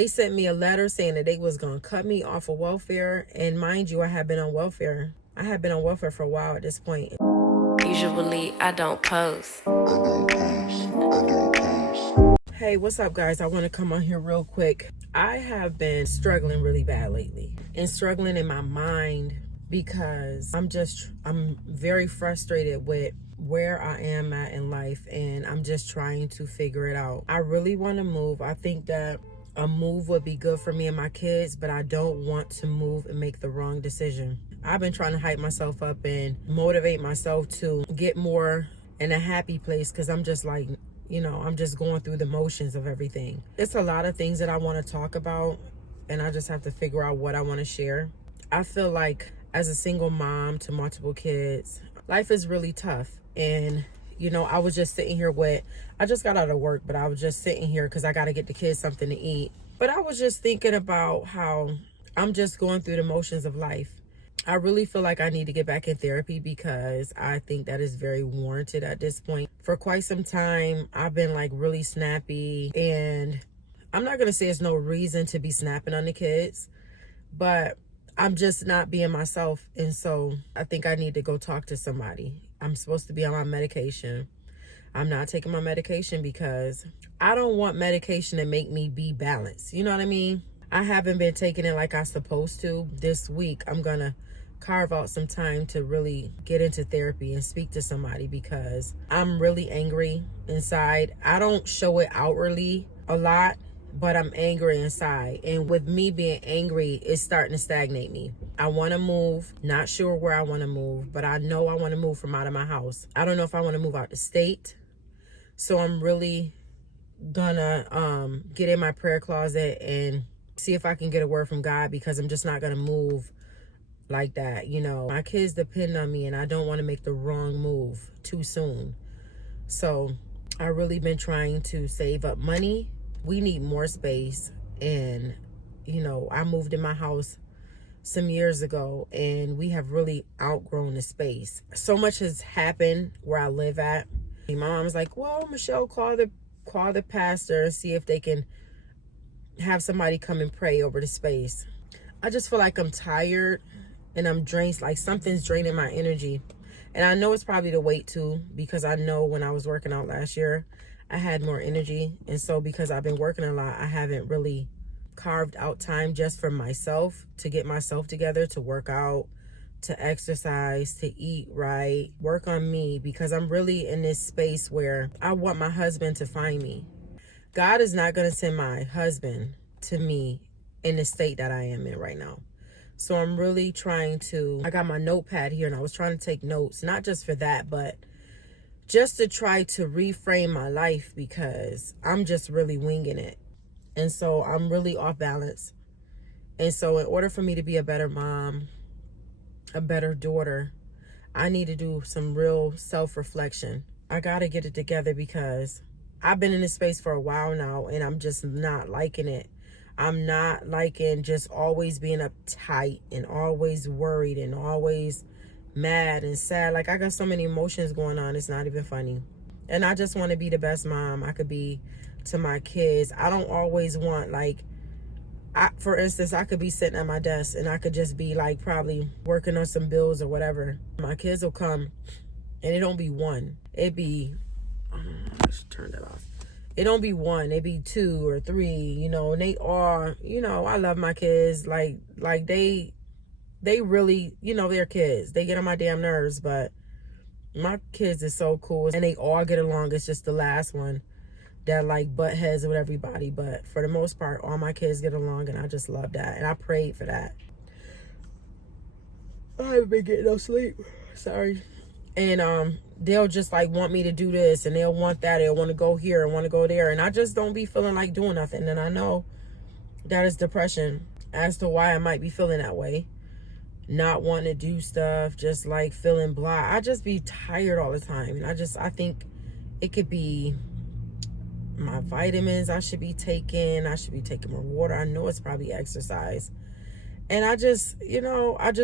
They sent me a letter saying that they was going to cut me off of welfare. And mind you, I had been on welfare. I had been on welfare for a while at this point. Usually, I don't post. Hey, what's up, guys? I want to come on here real quick. I have been struggling really bad lately, and struggling in my mind because I'm very frustrated with where I am at in life, and I'm just trying to figure it out. I really want to move. I think that a move would be good for me and my kids, but I don't want to move and make the wrong decision. I've been trying to hype myself up and motivate myself to get more in a happy place, because I'm just like, I'm just going through the motions of everything. It's a lot of things that I want to talk about, and I just have to figure out what I want to share. I feel like as a single mom to multiple kids, life is really tough. And, I was just sitting here I just got out of work, but I was just sitting here because I got to get the kids something to eat. But I was just thinking about how I'm just going through the motions of life. I really feel like I need to get back in therapy because I think that is very warranted at this point. For quite some time, I've been like really snappy, and I'm not going to say there's no reason to be snapping on the kids, but I'm just not being myself. And so I think I need to go talk to somebody. I'm supposed to be on my medication. I'm not taking my medication because I don't want medication to make me be balanced. You know what I mean? I haven't been taking it like I'm supposed to. This week, I'm going to carve out some time to really get into therapy and speak to somebody because I'm really angry inside. I don't show it outwardly a lot, but I'm angry inside. And with me being angry, it's starting to stagnate me. I want to move, not sure where I want to move, but I know I want to move from out of my house. I don't know if I want to move out the state. So I'm really gonna get in my prayer closet and see if I can get a word from God, because I'm just not gonna move like that. My kids depend on me, and I don't want to make the wrong move too soon. So I really been trying to save up money. We need more space, and I moved in my house some years ago, and we have really outgrown the space. So much has happened where I live at. My mom was like, well, Michelle, call the pastor and see if they can have somebody come and pray over the space. I just feel like I'm tired and I'm drained, like something's draining my energy. And I know it's probably the weight too, because I know when I was working out last year, I had more energy. And so because I've been working a lot, I haven't really carved out time just for myself to get myself together, to work out, to exercise, to eat right, work on me, because I'm really in this space where I want my husband to find me. God is not going to send my husband to me in the state that I am in right now. So I'm really I got my notepad here, and I was trying to take notes, not just for that, but just to try to reframe my life, because I'm just really winging it. And so I'm really off balance. And so in order for me to be a better mom, a better daughter, I need to do some real self-reflection. I got to get it together because I've been in this space for a while now, and I'm just not liking it. I'm not liking just always being uptight and always worried and always mad and sad. Like, I got so many emotions going on, it's not even funny. And I just want to be the best mom I could be to my kids. I don't always want, for instance, I could be sitting at my desk and I could just be like probably working on some bills or whatever. My kids will come, and it don't be one. It be, let's turn that off. It don't be one, it be two or three, and they are, I love my kids. Like they really, they're kids. They get on my damn nerves, but my kids is so cool, and they all get along. It's just the last one that like butt heads with everybody. But for the most part, all my kids get along, and I just love that. And I prayed for that. I haven't been getting no sleep. Sorry. And they'll just like want me to do this, and they'll want that. They'll want to go here and want to go there. And I just don't be feeling like doing nothing. And I know that is depression as to why I might be feeling that way. Not wanting to do stuff, just like feeling blah. I just be tired all the time. And I think it could be my vitamins I should be taking. I should be taking more water. I know it's probably exercise. And I just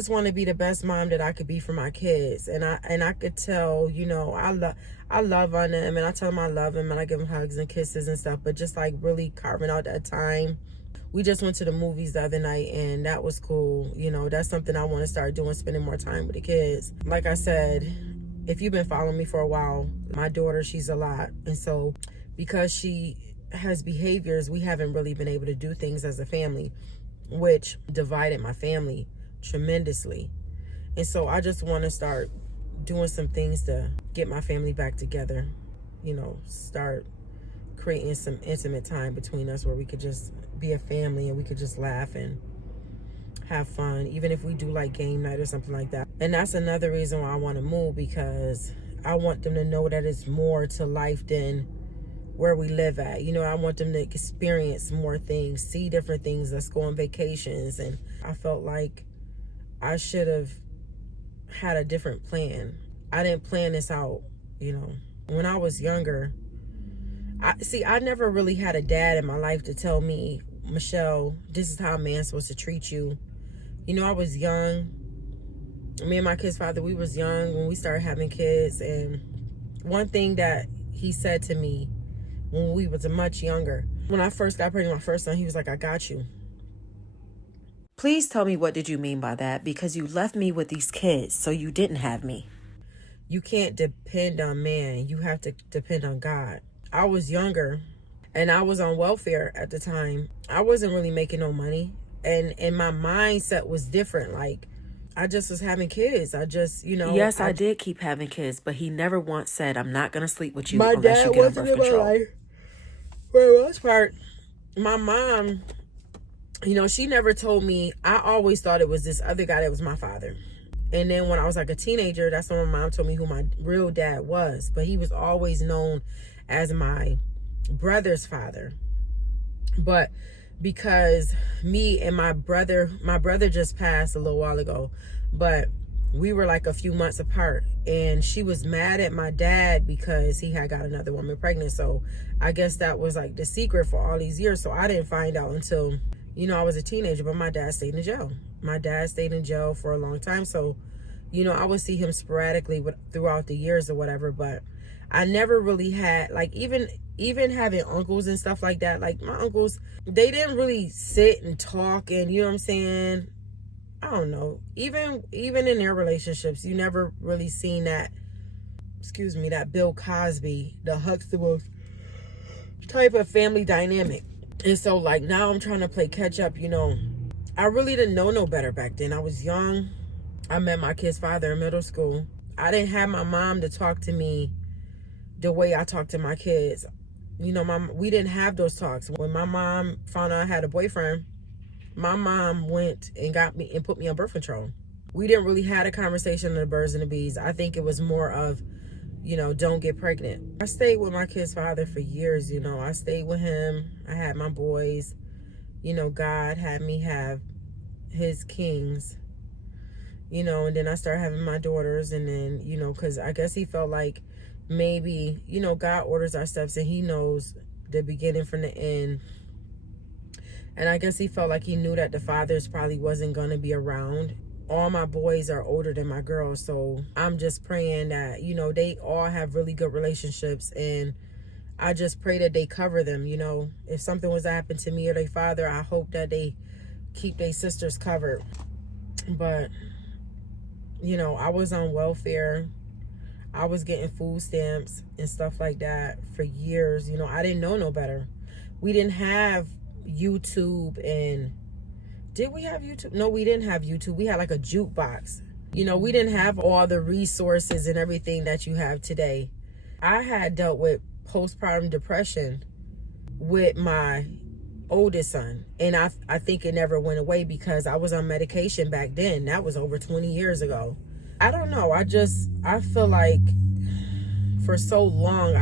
want to be the best mom that I could be for my kids. And I could tell, I love on them, and I tell them I love them, and I give them hugs and kisses and stuff. But just like really carving out that time We just went to the movies the other night, and that was cool. You know, that's something I want to start doing, spending more time with the kids. Like I said, if you've been following me for a while, my daughter, she's a lot. And so because she has behaviors, we haven't really been able to do things as a family, which divided my family tremendously. And so I just want to start doing some things to get my family back together, you know, start creating some intimate time between us where we could just be a family and we could just laugh and have fun, even if we do like game night or something like that. And that's another reason why I want to move, because I want them to know that it's more to life than where we live at. You know, I want them to experience more things, see different things, let's go on vacations. And I felt like I should have had a different plan. I didn't plan this out, you know. When I was younger, I never really had a dad in my life to tell me, Michelle, this is how a man's supposed to treat you. You know, I was young. Me and my kid's father, we was young when we started having kids. And one thing that he said to me when we was much younger, when I first got pregnant with my first son, he was like, I got you. Please tell me, what did you mean by that? Because you left me with these kids, so you didn't have me. You can't depend on man. You have to depend on God. I was younger and I was on welfare at the time. I wasn't really making no money. And my mindset was different. Like, I just was having kids. I just, you know. Yes, I did keep having kids, but he never once said, I'm not going to sleep with you My unless dad you get on wasn't birth in my control. life. For the most part, my mom, you know, she never told me. I always thought it was this other guy that was my father. And then when I was like a teenager, that's when my mom told me who my real dad was. But he was always known as my brother's father. But because me and my brother just passed a little while ago, but we were like a few months apart, and she was mad at my dad because he had got another woman pregnant. So I guess that was like the secret for all these years. So I didn't find out until, you know, I was a teenager. But my dad stayed in jail. My dad stayed in jail for a long time. So, you know, I would see him sporadically throughout the years or whatever. But I never really had, like, even having uncles and stuff like that. Like, my uncles, they didn't really sit and talk, and you know what I'm saying? I don't know. Even in their relationships, you never really seen that, that Bill Cosby, the Huxtables type of family dynamic. And so, like, now I'm trying to play catch up, you know. I really didn't know no better back then. I was young. I met my kid's father in middle school. I didn't have my mom to talk to me the way I talk to my kids. You know, we didn't have those talks. When my mom found out I had a boyfriend, my mom went and got me and put me on birth control. We didn't really have a conversation of the birds and the bees. I think it was more of, you know, don't get pregnant. I stayed with my kid's father for years, you know. I stayed with him. I had my boys. You know, God had me have his kings, you know, and then I started having my daughters. And then, you know, because I guess he felt like maybe, you know, God orders our steps and he knows the beginning from the end. And I guess he felt like he knew that the fathers probably wasn't going to be around. All my boys are older than my girls. So I'm just praying that, you know, they all have really good relationships. And I just pray that they cover them, you know. If something was to happen to me or their father, I hope that they keep their sisters covered. But, you know, I was on welfare. I was getting food stamps and stuff like that for years. You know, I didn't know no better. We didn't have YouTube. And did we have YouTube? No, we didn't have YouTube. We had like a jukebox. You know, we didn't have all the resources and everything that you have today. I had dealt with postpartum depression with my oldest son, and I think it never went away because I was on medication back then. That was over 20 years ago. I don't know. I feel like for so long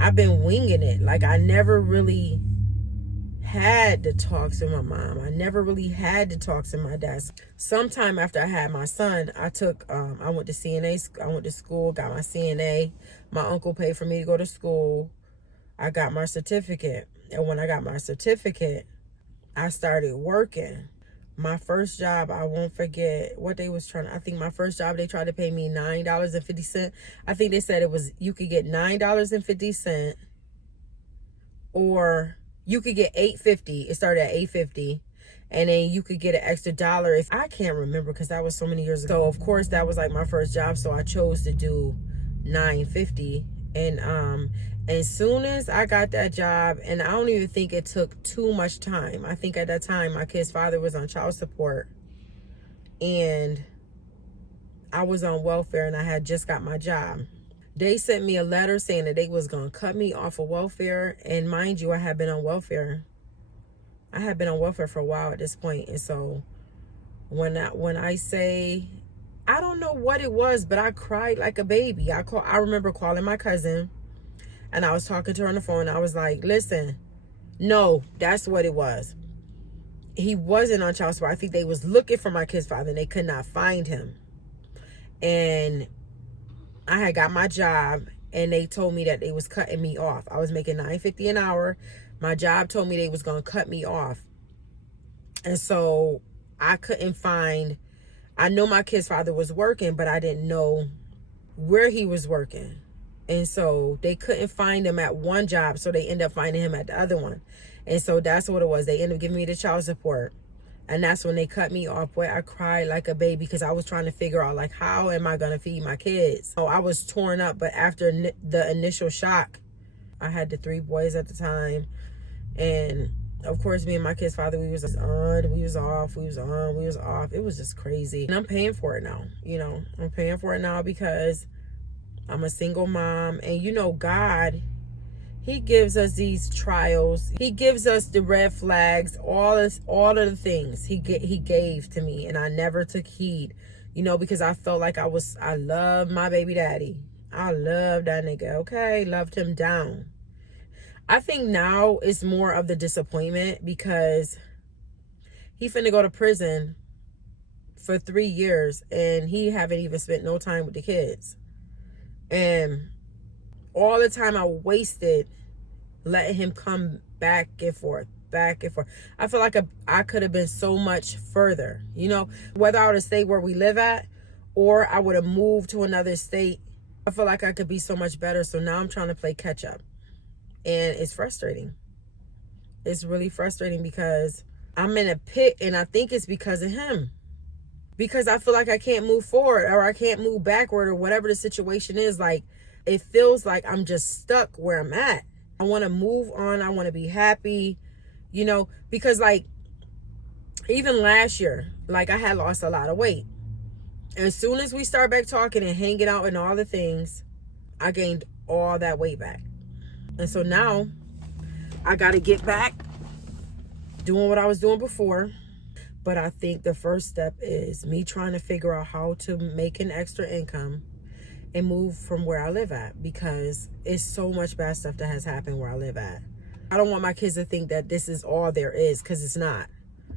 I've been winging it. Like, I never really had the talks with my mom. I never really had the talks with my dad. Sometime after I had my son, I went to CNA. I went to school, got my CNA. My uncle paid for me to go to school. I got my certificate. And when I got my certificate, I started working. My first job, I won't forget what they was I think my first job, they tried to pay me $9.50. I think they said you could get $9.50 or you could get $8.50. It started at $8.50. And then you could get an extra dollar if I can't remember, because that was so many years ago. So of course that was like my first job, so I chose to do $9.50. And as soon as I got that job, and I don't even think it took too much time. I think at that time my kid's father was on child support and I was on welfare, and I had just got my job. They sent me a letter saying that they was gonna cut me off of welfare. And mind you, I had been on welfare for a while at this point. And so when I say, I don't know what it was, but I cried like a baby. I remember calling my cousin, and I was talking to her on the phone. I was like, listen, no, that's what it was. He wasn't on child support. I think they was looking for my kid's father and they could not find him. And I had got my job, and they told me that they was cutting me off. I was making $9.50 an hour. My job told me they was going to cut me off. And so I couldn't find, I know my kid's father was working, but I didn't know where he was working. And so they couldn't find him at one job, so they ended up finding him at the other one. And so that's what it was. They ended up giving me the child support. And that's when they cut me off. Boy, I cried like a baby because I was trying to figure out, like, how am I going to feed my kids? So I was torn up. But after the initial shock, I had the 3 boys at the time. And of course, me and my kid's father, we was on, we was off, we was on, we was off. It was just crazy. And I'm paying for it now. You know, I'm paying for it now because I'm a single mom. And you know, God, he gives us these trials. He gives us the red flags, all of the things he gave to me, and I never took heed, you know, because I felt like I loved my baby daddy. I loved that nigga, okay? Loved him down. I think now it's more of the disappointment because he finna go to prison for 3 years and he haven't even spent no time with the kids. And all the time I wasted letting him come back and forth. I feel like I could have been so much further, you know, whether I would have stayed where we live at or I would have moved to another state. I feel like I could be so much better. So now I'm trying to play catch up, and it's frustrating. It's really frustrating because I'm in a pit, and I think it's because of him. Because I feel like I can't move forward or I can't move backward or whatever the situation is. Like, it feels like I'm just stuck where I'm at. I want to move on. I want to be happy, you know, because like even last year, like I had lost a lot of weight. And as soon as we start back talking and hanging out and all the things, I gained all that weight back. And so now I got to get back doing what I was doing before. But I think the first step is me trying to figure out how to make an extra income and move from where I live at, because it's so much bad stuff that has happened where I live at. I don't want my kids to think that this is all there is, because it's not.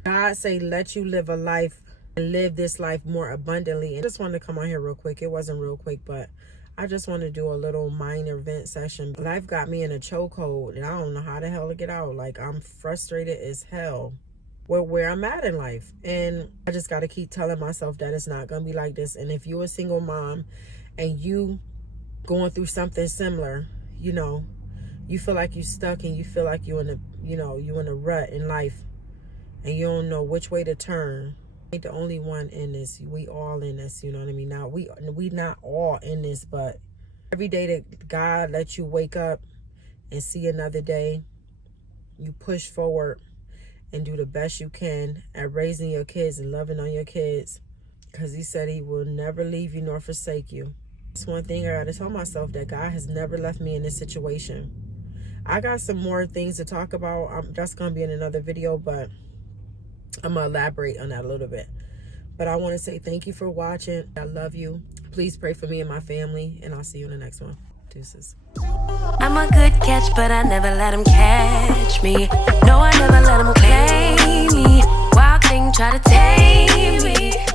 God say, let you live a life and live this life more abundantly. And I just wanted to come on here real quick. It wasn't real quick, but I just want to do a little minor vent session. Life got me in a chokehold and I don't know how the hell to get out. Like, I'm frustrated as hell where I'm at in life. And I just got to keep telling myself that it's not going to be like this. And if you're a single mom and you going through something similar, you know, you feel like you stuck and you feel like you're in a, you know, you in a rut in life and you don't know which way to turn. I ain't the only one in this. We all in this, you know what I mean? Now, we not all in this, but every day that God lets you wake up and see another day, you push forward and do the best you can at raising your kids and loving on your kids, because he said he will never leave you nor forsake you. It's one thing I gotta tell myself, that God has never left me in this situation. I got some more things to talk about. That's gonna be in another video, but I'm gonna elaborate on that a little bit. But I want to say thank you for watching. I love you. Please pray for me and my family, and I'll see you in the next one. Deuces. I'm a good catch, but I never let him catch me. No, I never let him play me. Wild thing try to tame me.